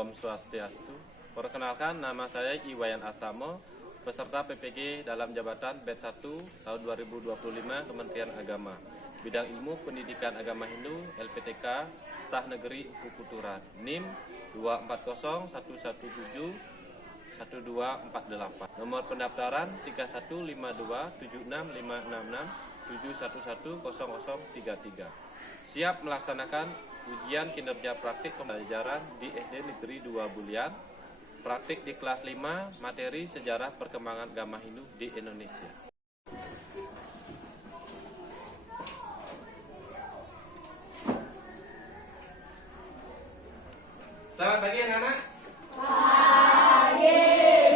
Om Swastiastu. Perkenalkan, nama saya Iwayan Astamo, peserta PPG dalam jabatan Batch 1 tahun 2025 Kementerian Agama. Bidang Ilmu Pendidikan Agama Hindu, LPTK, Staf Negeri Ukuturan, NIM 24171171248. Nomor pendaftaran 3152765667110033. Siap melaksanakan ujian kinerja praktik pembelajaran di SD Negeri 2 Bulian, praktik di kelas 5, materi sejarah perkembangan agama Hindu di Indonesia. Selamat pagi anak-anak. Pagi,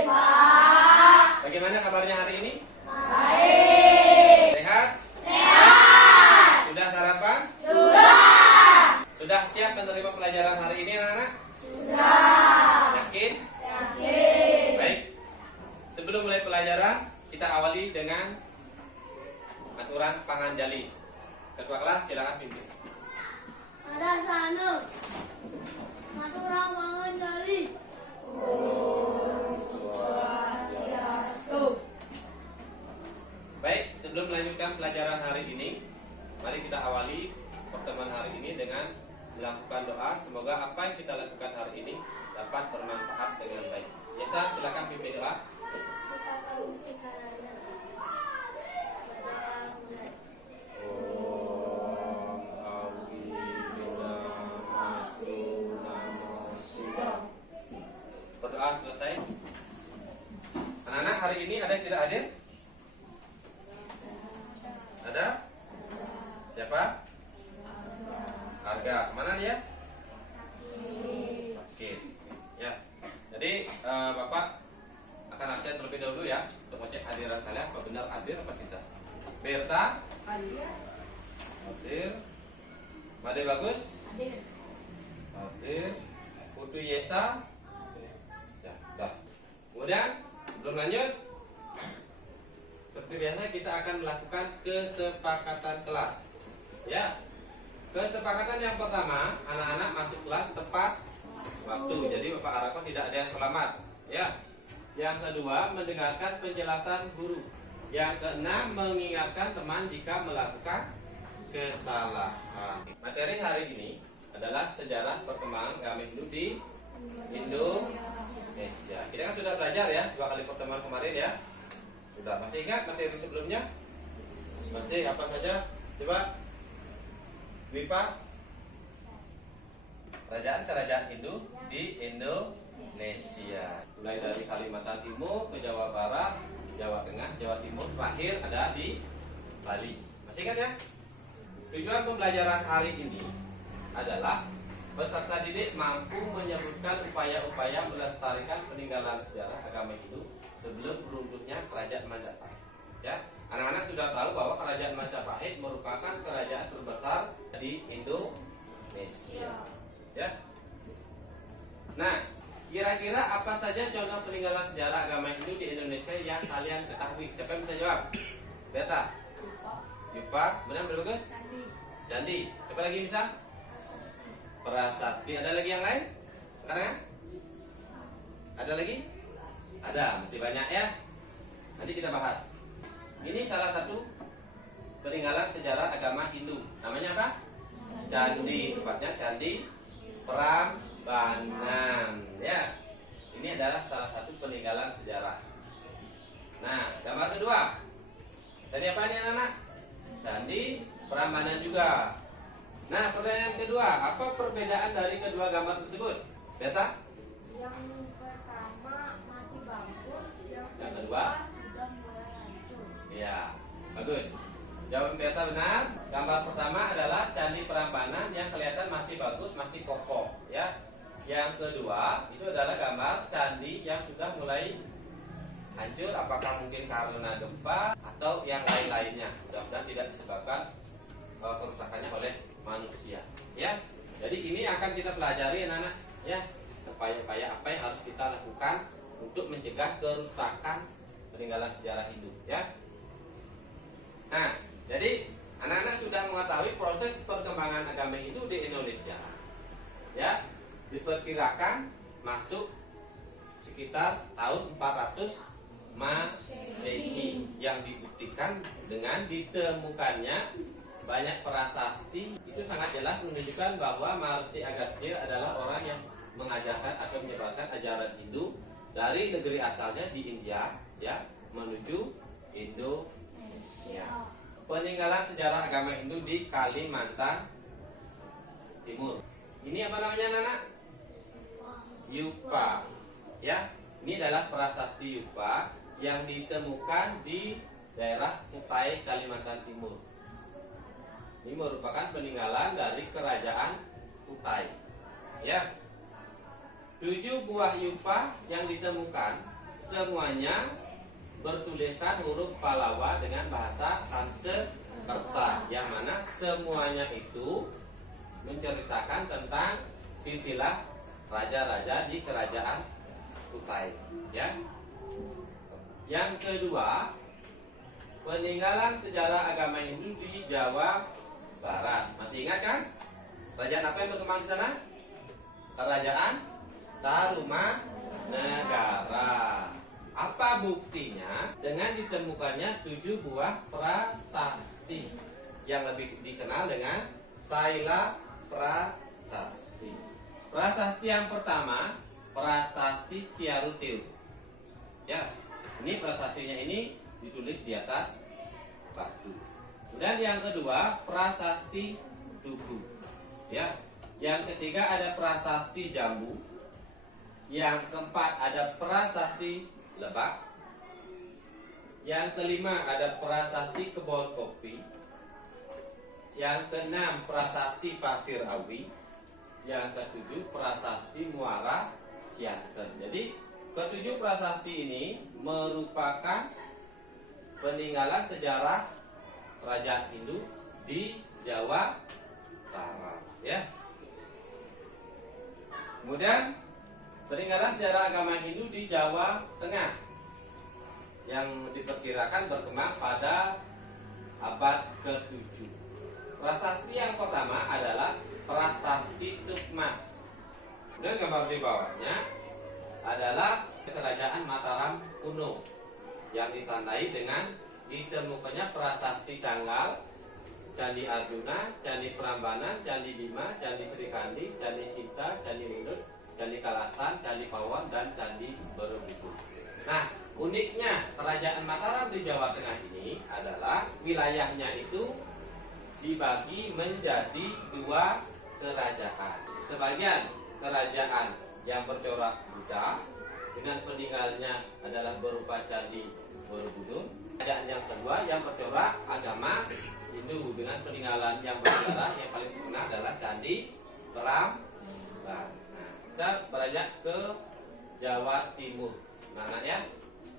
Pak. Bagaimana kabarnya hari ini? Baik. Sehat? Sehat. Sudah sarapan? Sudah. Sudah siap menerima pelajaran hari ini anak-anak? Sudah. Yakin? Yakin. Baik. Sebelum mulai pelajaran, kita awali dengan aturan panganjali. Ketua kelas silakan pimpin. Ada sana. Maturang panganjali. Baik, sebelum melanjutkan pelajaran hari ini, mari kita awali pertemuan hari ini dengan melakukan doa. Semoga apa yang kita lakukan hari ini dapat bermanfaat dengan baik. Yesa, silakan pimpin doa. Berdoa selesai. Anak-anak, hari ini ada yang tidak hadir? Ada? Siapa? Harga. Mana dia? Sakit. Ya. Jadi Bapak akan absen terlebih dahulu ya untuk mengecek hadiran kalian. Apa benar hadir apa tidak? Berta? Hadir. Made Bagus? Hadir. Putu Yesa? Ya, dah. Kemudian sebelum lanjut, seperti biasa kita akan melakukan kesepakatan kelas. Ya. Kesepakatan yang pertama, anak-anak masuk kelas tepat waktu. Jadi Bapak harapkan tidak ada yang terlambat. Ya. Yang kedua, mendengarkan penjelasan guru. Yang keenam, mengingatkan teman jika melakukan kesalahan. Materi hari ini adalah sejarah perkembangan agama Hindu di Indonesia. Kita kan sudah belajar ya 2 kali pertemuan kemarin ya. Sudah, masih ingat materi sebelumnya? Masih apa saja? Coba Wipa. Kerajaan-kerajaan Hindu di Indonesia. Mulai dari Kalimantan Timur ke Jawa Barat, Jawa Tengah, Jawa Timur, terakhir ada di Bali. Masih ingat ya? Tujuan pembelajaran hari ini adalah peserta didik mampu menyebutkan upaya-upaya melestarikan peninggalan sejarah agama Hindu sebelum runtuhnya kerajaan Majapahit. Ya, anak-anak sudah tahu bahwa kerajaan Majapahit merupakan kerajaan terbesar di Indonesia. Ya. Nah, kira-kira apa saja contoh peninggalan sejarah agama Hindu di Indonesia yang kalian ketahui? Siapa yang bisa jawab? Beta. Yupa. Benar Bagus? Candi. Siapa lagi bisa? Prasasti. Ada lagi yang lain? Sekarang ya? Ada lagi? Ada, masih banyak ya. Nanti kita bahas. Ini salah satu peninggalan sejarah agama Hindu. Namanya apa? Candi. Tepatnya Candi Prambanan. Ya. Ini adalah salah satu peninggalan sejarah. Nah, gambar kedua. Tadi apa nih anak-anak? Candi Prambanan juga. Nah, pertanyaan kedua, apa perbedaan dari kedua gambar tersebut? Beta? Yang pertama masih bagus, Yang kedua? sudah mulai hancur. Iya, bagus. Jawaban Beta benar. Gambar pertama adalah Candi Prambanan yang kelihatan masih bagus, masih kokoh. Ya. Yang kedua, itu adalah gambar candi yang sudah mulai hancur. Apakah mungkin karena gempa atau yang lain-lainnya? Mudah-mudahan tidak disebabkan kerusakannya oleh manusia, ya. Jadi ini akan kita pelajari anak-anak, ya. Upaya-upaya apa yang harus kita lakukan untuk mencegah kerusakan peninggalan sejarah Hindu, ya. Nah, jadi anak-anak sudah mengetahui proses perkembangan agama Hindu di Indonesia, ya. Diperkirakan masuk sekitar tahun 400 Masehi, yang dibuktikan dengan ditemukannya banyak prasasti. Itu sangat jelas menunjukkan bahwa Maharishi Agastya adalah orang yang mengajarkan atau menyebarkan ajaran Hindu dari negeri asalnya di India ya menuju Indonesia. Peninggalan sejarah agama Hindu di Kalimantan Timur. Ini apa namanya, Nana? Yupa. Ya, ini adalah prasasti Yupa yang ditemukan di daerah Kutai, Kalimantan Timur. Ini merupakan peninggalan dari kerajaan Kutai. Ya. 7 buah Yupa yang ditemukan semuanya bertuliskan huruf Pallawa dengan bahasa Sanskerta, yang mana semuanya itu menceritakan tentang silsilah raja-raja di kerajaan Kutai. Ya. Yang kedua, peninggalan sejarah agama Hindu di Jawa Barat. Masih ingat kan? Kerajaan apa yang berkembang di sana? Kerajaan Tarumanegara. Apa buktinya? Dengan ditemukannya 7 buah prasasti yang lebih dikenal dengan Saila Prasasti. Prasasti yang pertama, Prasasti Ciaruteu. Ya, ini prasastinya ini ditulis di atas batu. Kemudian yang kedua, Prasasti Duku. Ya, yang ketiga ada Prasasti Jambu. Yang keempat ada Prasasti Lebak. Yang kelima ada Prasasti Kebon Kopi. Yang keenam Prasasti Pasir Awi. Yang ketujuh Prasasti Muara Ciater. Jadi ketujuh prasasti ini merupakan peninggalan sejarah kerajaan Hindu di Jawa Barat. Ya. Kemudian peninggalan sejarah agama Hindu di Jawa Tengah yang diperkirakan berkembang pada abad ke-7. Prasasti yang pertama adalah Prasasti Tukmas. Dan gambar di bawahnya adalah kerajaan Mataram kuno yang ditandai dengan ditemukannya prasasti Canggal, Candi Arjuna, Candi Prambanan, Candi Bima, Candi Srikandi, Candi Sinta, Candi Mundut, Candi Kalasan, Candi Pawon, dan Candi Borobudur. Nah, uniknya kerajaan Mataram di Jawa Tengah ini adalah wilayahnya itu dibagi menjadi 2 kerajaan. Sebagian kerajaan yang bercorak Buddha dengan peninggalannya adalah berupa Candi Borobudur. Kerajaan yang kedua yang bercorak agama Hindu dengan peninggalan yang bersejarah yang paling terkenal adalah Candi Prambanan. Kita beranjak ke Jawa Timur, nah ya.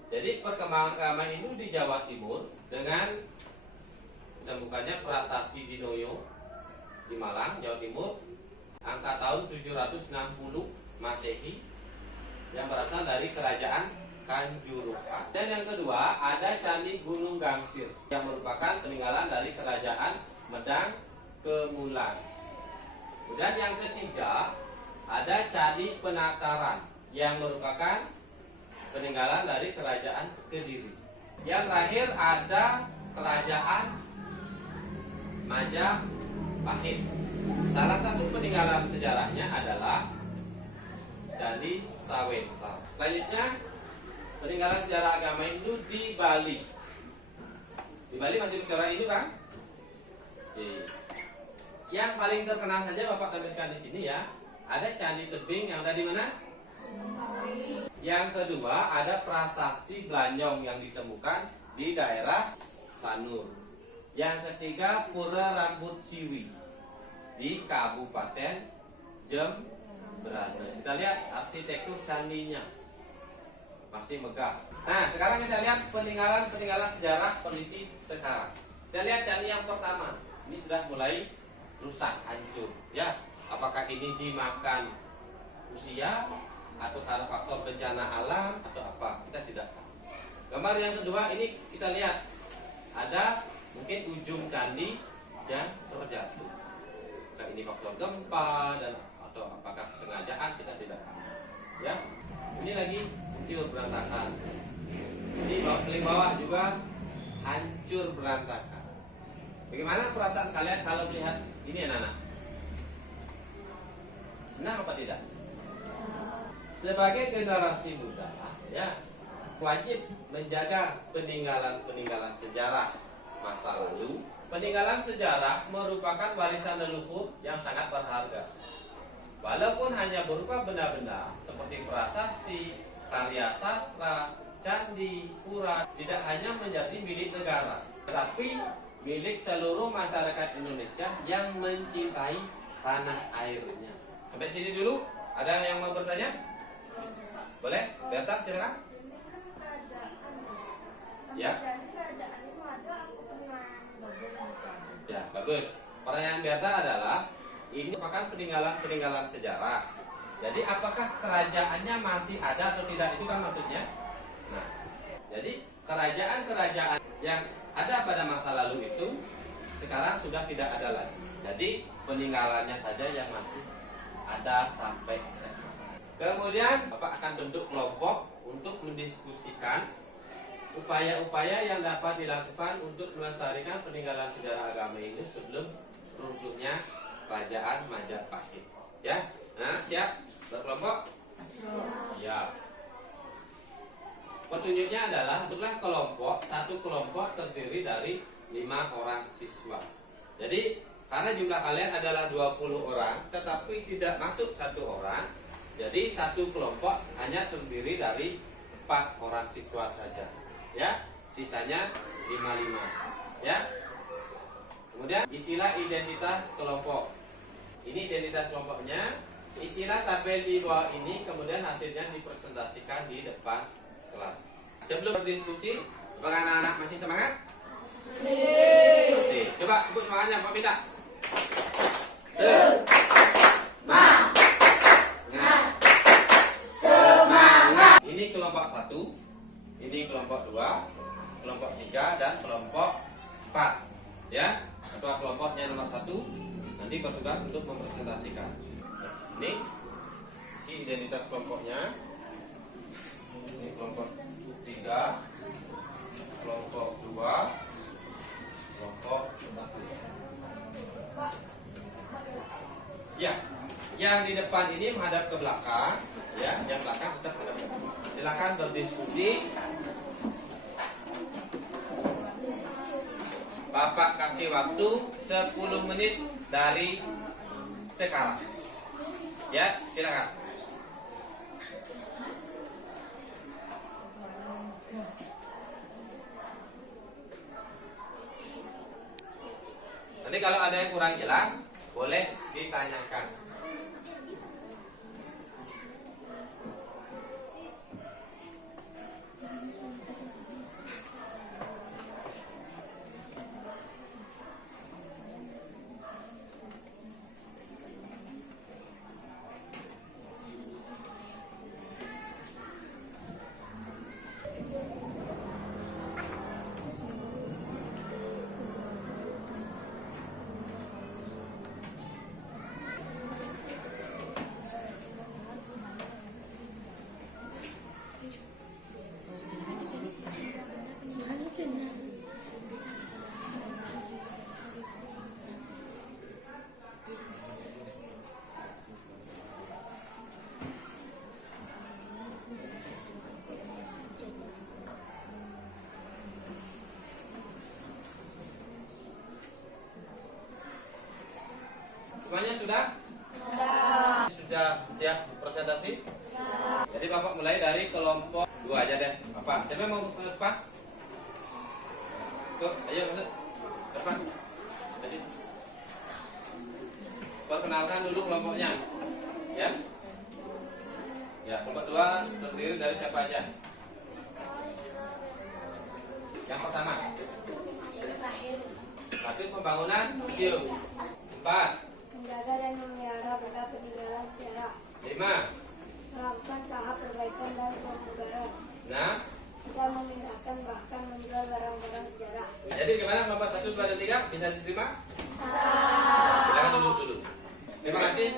Jadi perkembangan agama Hindu di Jawa Timur dengan ditemukannya prasasti Dinoyo di Malang, Jawa Timur, angka tahun 760 Masehi, yang berasal dari kerajaan Kanjuruhan. Dan yang kedua ada Candi Gunung Gangsir yang merupakan peninggalan dari kerajaan Medang Kemulan. Kemudian yang ketiga ada Candi Penataran yang merupakan peninggalan dari kerajaan Kediri. Yang terakhir ada kerajaan Majapahit. Salah satu peninggalan sejarahnya adalah Candi Sawenta. Selanjutnya peninggalan sejarah agama Hindu di Bali. Di Bali masih bicara Hindu kan? Yang paling terkenal saja Bapak tampilkan di sini ya. Ada Candi Tebing yang ada di mana? Yang kedua ada prasasti Blanyong yang ditemukan di daerah Sanur. Yang ketiga Pura Rambut Siwi di Kabupaten Jembrana. Kita lihat arsitektur candinya masih megah. Nah, sekarang kita lihat peninggalan sejarah kondisi sekarang. Kita lihat candi yang pertama. Ini sudah mulai rusak, hancur. Ya, apakah ini dimakan usia atau karena faktor bencana alam atau apa? Kita tidak tahu. Gambar yang kedua ini kita lihat ada mungkin ujung candi yang terjatuh. Nah, ini faktor gempa dan atau apakah kesengajaan kita tidak tahu. Ya, berantakan. Di paling bawah juga hancur berantakan. Bagaimana perasaan kalian kalau melihat ini anak-anak? Senang apa tidak? Sebagai generasi muda, ya, wajib menjaga peninggalan-peninggalan sejarah masa lalu. Peninggalan sejarah merupakan warisan leluhur yang sangat berharga. Walaupun hanya berupa benda-benda seperti prasasti, karya sastra, candi, pura, tidak hanya menjadi milik negara, tetapi milik seluruh masyarakat Indonesia yang mencintai tanah airnya. Sampai sini dulu. Ada yang mau bertanya? Boleh? Berta, silakan. Ya. Ya, bagus. Pertanyaan Berta adalah, ini merupakan peninggalan sejarah. Jadi apakah kerajaannya masih ada atau tidak? Itu kan maksudnya. Nah, jadi kerajaan-kerajaan yang ada pada masa lalu itu sekarang sudah tidak ada lagi. Jadi peninggalannya saja yang masih ada sampai sekarang. Kemudian Bapak akan bentuk kelompok untuk mendiskusikan upaya-upaya yang dapat dilakukan untuk melestarikan peninggalan sejarah agama ini sebelum runtuhnya Kerajaan Majapahit. Ya, nah siap berkelompok? Siap. Petunjuknya adalah bentuklah kelompok. Satu kelompok terdiri dari 5 orang siswa. Jadi karena jumlah kalian adalah 20 orang, tetapi tidak masuk 1 orang, jadi satu kelompok hanya terdiri dari 4 orang siswa saja. Ya, sisanya 5-5. Ya. Kemudian isilah identitas kelompok. Ini identitas kelompoknya. Isilah tabel di bawah ini, kemudian hasilnya dipresentasikan di depan kelas. Sebelum berdiskusi, apakah anak-anak masih semangat? Masih. Coba tepuk semangatnya, Pak Pindah. Semangat. Ini kelompok 1, ini kelompok 2, kelompok 3 dan kelompok 4. Ya, ketua kelompoknya nomor 1 nanti bertugas untuk mempresentasikan. Ini identitas kelompoknya. Ini kelompok 3, kelompok 2, kelompok 1. Ya, yang di depan ini menghadap ke belakang, ya, yang belakang tetap menghadap ke belakang. Silakan berdiskusi. Bapak kasih waktu 10 menit dari sekarang. Ya, silakan. Nanti kalau ada yang kurang jelas, boleh ditanyakan. Semuanya sudah? Sudah siap presentasi? Jadi Bapak mulai dari kelompok 2 aja deh. Bapak, siapa yang mau ke depan? Tuh, ayo masuk. Depan. Jadi perkenalkan dulu kelompoknya. Ya. Ya, kelompok 2 terdiri dari siapa aja? Yang pertama. Satu, pembangunan museum. 4. Menjaga dan memelihara benda peninggalan sejarah. 5. Melakukan tahap perbaikan dan pemugaran. 6. Kita memindahkan bahkan menjual barang-barang sejarah. Jadi gimana kelompok 1, 2, dan 3 bisa diterima? Silakan dulu. Terima kasih.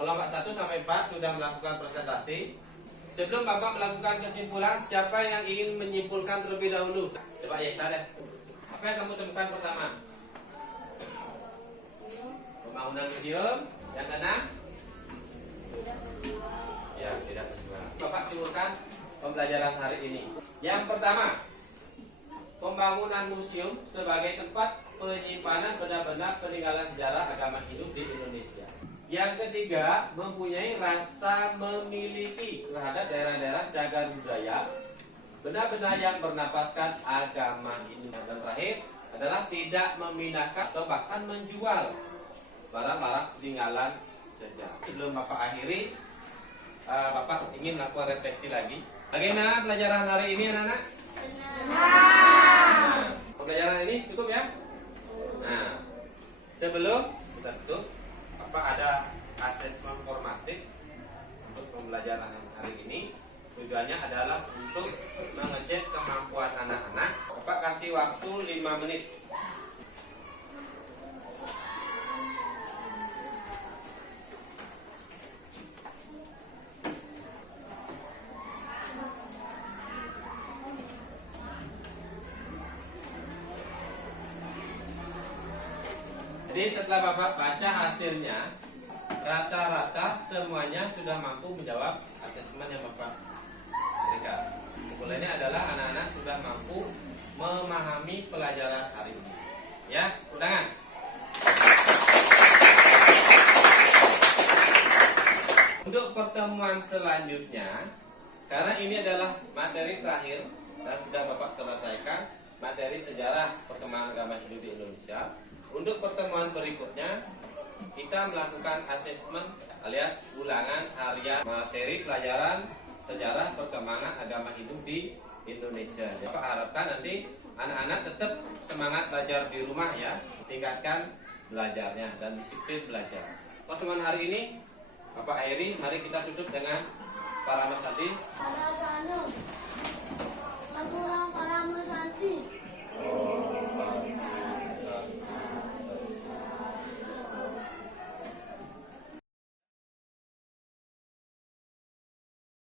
Kelompok 1 sampai 4 sudah melakukan presentasi. Sebelum Bapak melakukan kesimpulan, siapa yang ingin menyimpulkan terlebih dahulu? Coba Yesa deh. Apa yang kamu temukan pertama? Pembangunan museum. Yang keenam? Tidak menjual. Ya, tidak menjual. Bapak simpulkan pembelajaran hari ini. Yang pertama, pembangunan museum sebagai tempat penyimpanan benda-benda peninggalan sejarah agama Hindu di Indonesia. Yang ketiga, mempunyai rasa memiliki terhadap daerah-daerah cagar budaya, benda-benda yang bernapaskan agama Hindu. Dan terakhir adalah tidak memindahkan atau bahkan menjual barang-barang peninggalan sejarah. Sebelum Bapak akhiri, Bapak ingin melakukan refleksi lagi. Bagaimana pelajaran hari ini, anak-anak? Nah, pembelajaran ini cukup ya? Nah, sebelum kita tutup, Bapak ada asesmen formatif untuk pembelajaran hari ini. Tujuannya adalah untuk mengecek kemampuan anak-anak. Bapak kasih waktu 5 menit. Jadi setelah Bapak baca hasilnya, rata-rata semuanya sudah mampu menjawab asesmen yang Bapak berikan. Kesimpulannya adalah anak-anak sudah mampu memahami pelajaran hari ini. Ya, ulangan. Untuk pertemuan selanjutnya, karena ini adalah materi terakhir dan sudah Bapak selesaikan materi sejarah perkembangan agama Hindu di Indonesia. Untuk pertemuan berikutnya, kita melakukan asesmen alias ulangan harian materi pelajaran sejarah perkembangan agama Hindu di Indonesia. Bapak harapkan nanti anak-anak tetap semangat belajar di rumah ya, tingkatkan belajarnya dan disiplin belajar. Pertemuan hari ini Bapak akhiri, mari kita tutup dengan para Mas Adi. Ada sanu. Lagu orang para santri.